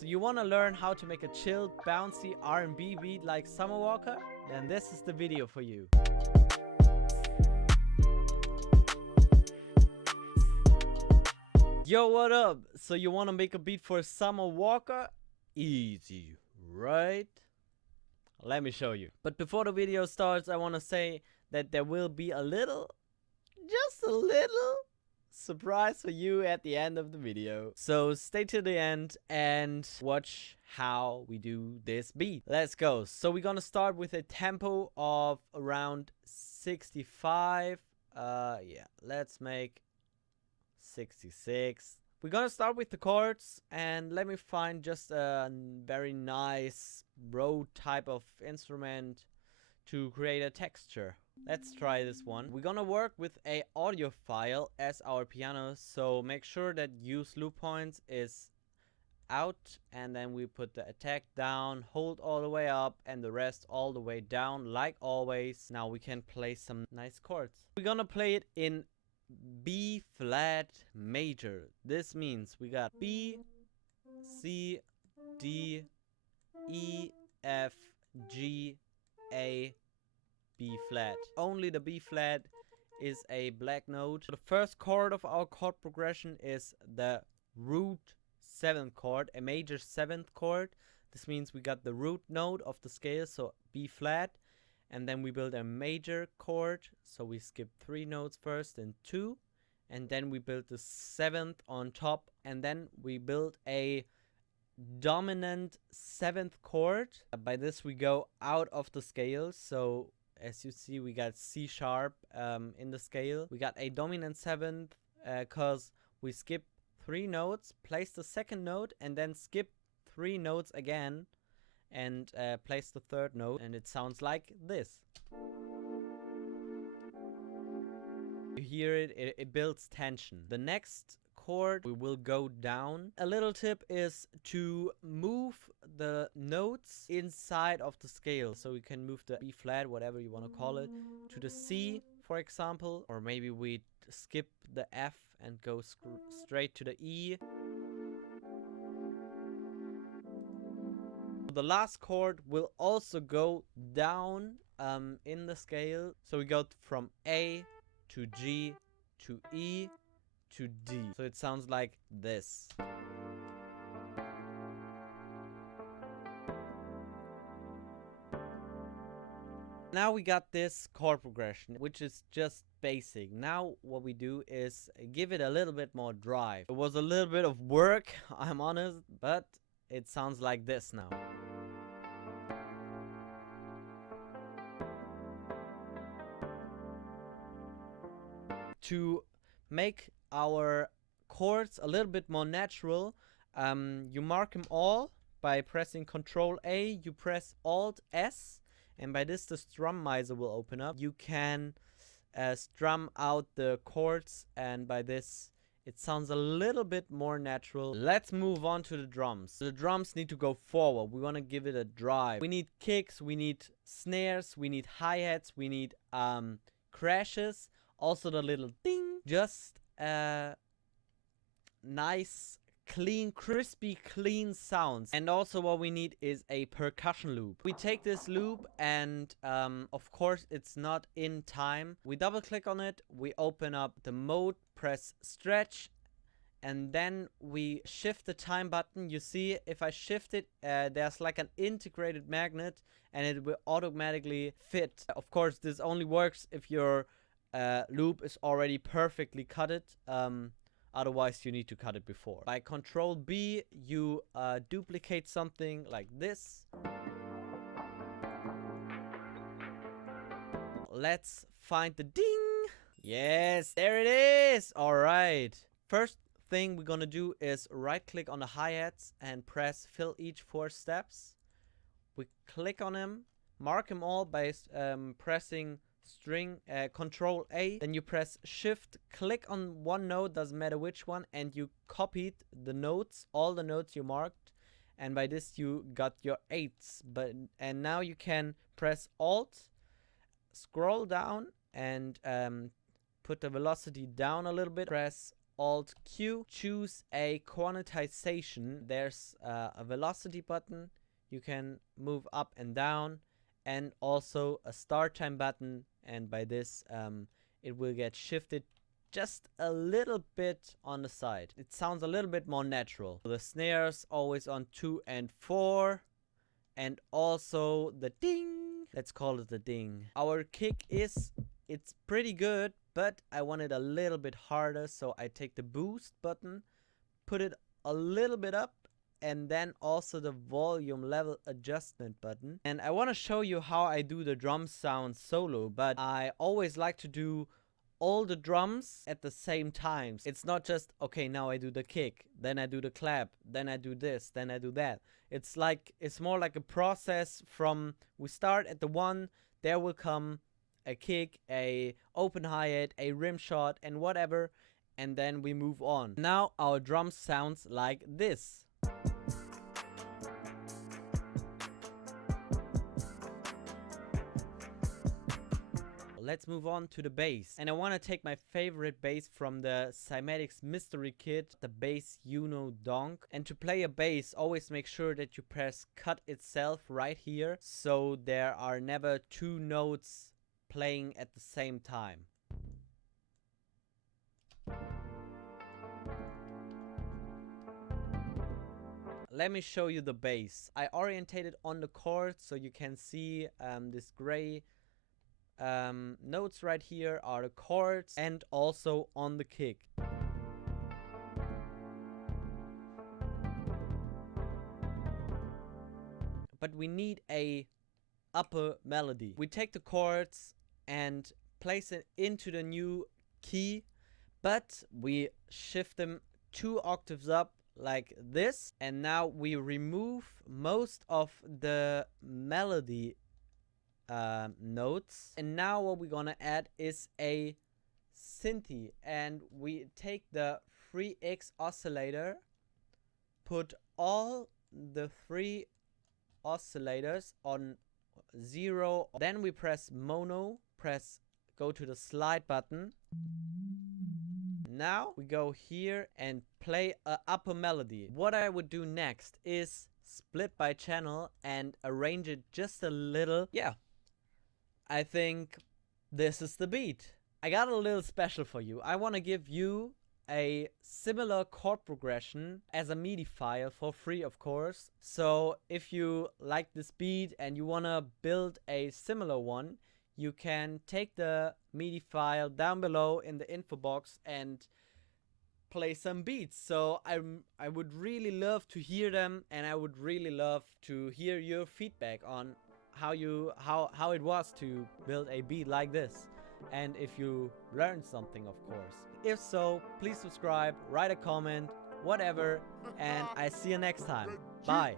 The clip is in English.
So you want to learn how to make a chilled, bouncy R&B beat like Summer Walker? Then this is the video for you. Yo, what up? So you want to make a beat for Summer Walker? Easy, right? Let me show you. But before the video starts, I want to say that there will be a little, just a little surprise for you at the end of the video. So stay to the end and watch how we do this beat. Let's go. So we're gonna start with a tempo of around 65. Yeah, let's make 66. We're gonna start with the chords, and let me find just a very nice Rode type of instrument to create a texture. Let's try this one. We're gonna work with a audio file as our piano, so make sure that use loop points is out, and then we put the attack down, hold all the way up, and the rest all the way down like always. Now we can play some nice chords. We're gonna play it in B flat major. This means we got B, C, D, E, F, G, A, B flat. Only the B flat is a black note. The first chord of our chord progression is the root 7th chord, a major 7th chord. This means we got the root note of the scale, so B flat, and then we build a major chord, so we skip 3 notes first and 2, and then we build the 7th on top, and then we build a dominant 7th chord. By this we go out of the scale, so as you see we got C sharp in the scale. We got a dominant 7th because we skip 3 notes, place the 2nd note, and then skip 3 notes again and place the 3rd note, and it sounds like this. You hear it, it builds tension. The next chord we will go down. A little tip is to move the notes inside of the scale, so we can move the B flat, whatever you want to call it, to the C, for example, or maybe we skip the F and go straight to the E. The last chord will also go down in the scale, so we go from A to G to E to D. So it sounds like this. Now we got this chord progression, which is just basic. Now what we do is give it a little bit more drive. It was a little bit of work, I'm honest, but it sounds like this now. To make our chords a little bit more natural, you mark them all by pressing Ctrl A, you press Alt S, and by this the Strummizer will open up. You can strum out the chords, and by this it sounds a little bit more natural. Let's move on to the drums. The drums need to go forward. We want to give it a drive. We need kicks, we need snares, we need hi-hats, we need crashes, also the little ding. Just nice, clean, crispy, clean sounds. And also what we need is a percussion loop. We take this loop and of course it's not in time. We double click on it, we open up the mode, press stretch, and then we shift the time button. You see, if I shift it, there's like an integrated magnet and it will automatically fit. Of course this only works if your loop is already perfectly cutted. Otherwise you need to cut it before. By Ctrl B you duplicate something like this. Let's find the ding. Yes, there it is. All right, first thing we're gonna do is right click on the hi-hats and press fill each 4 steps. We click on them, mark them all by pressing Ctrl A, then you press shift, click on one note, doesn't matter which one, and you copied the notes, all the notes you marked, and by this you got your 8s. And now you can press Alt, scroll down, and put the velocity down a little bit, press Alt Q, choose a quantization. There's a velocity button. You can move up and down, and also a start time button. And by this, it will get shifted just a little bit on the side. It sounds a little bit more natural. The snares always on 2 and 4, and also the ding. Let's call it the ding. Our kick it's pretty good, but I want it a little bit harder, so I take the boost button, put it a little bit up, and then also the volume level adjustment button. And I want to show you how I do the drum sound solo, but I always like to do all the drums at the same time. It's not just, okay, now I do the kick, then I do the clap, then I do this, then I do that. It's more like a process from, we start at the 1, there will come a kick, a open hi-hat, a rim shot, and whatever, and then we move on. Now our drum sounds like this. Let's move on to the bass. And I want to take my favorite bass from the Cymatics Mystery Kit, the bass Donk. And to play a bass, always make sure that you press cut itself right here, so there are never 2 notes playing at the same time. Let me show you the bass. I orientated on the chord so you can see this gray notes right here are the chords, and also on the kick. But we need a upper melody. We take the chords and place it into the new key, but we shift them 2 octaves up like this, and now we remove most of the melody notes. And now what we're gonna add is a synthy, and we take the 3x oscillator, put all the 3 oscillators on 0, then we press mono, go to the slide button. Now we go here and play a upper melody. What I would do next is split by channel and arrange it just a little. Yeah, I think this is the beat. I got a little special for you. I want to give you a similar chord progression as a Midi file for free, of course. So if you like this beat and you want to build a similar one, you can take the Midi file down below in the info box and play some beats. So I would really love to hear them, and I would really love to hear your feedback on how it was to build a beat like this, and if you learned something, of course. If so, please subscribe, write a comment, whatever, and I see you next time. Bye.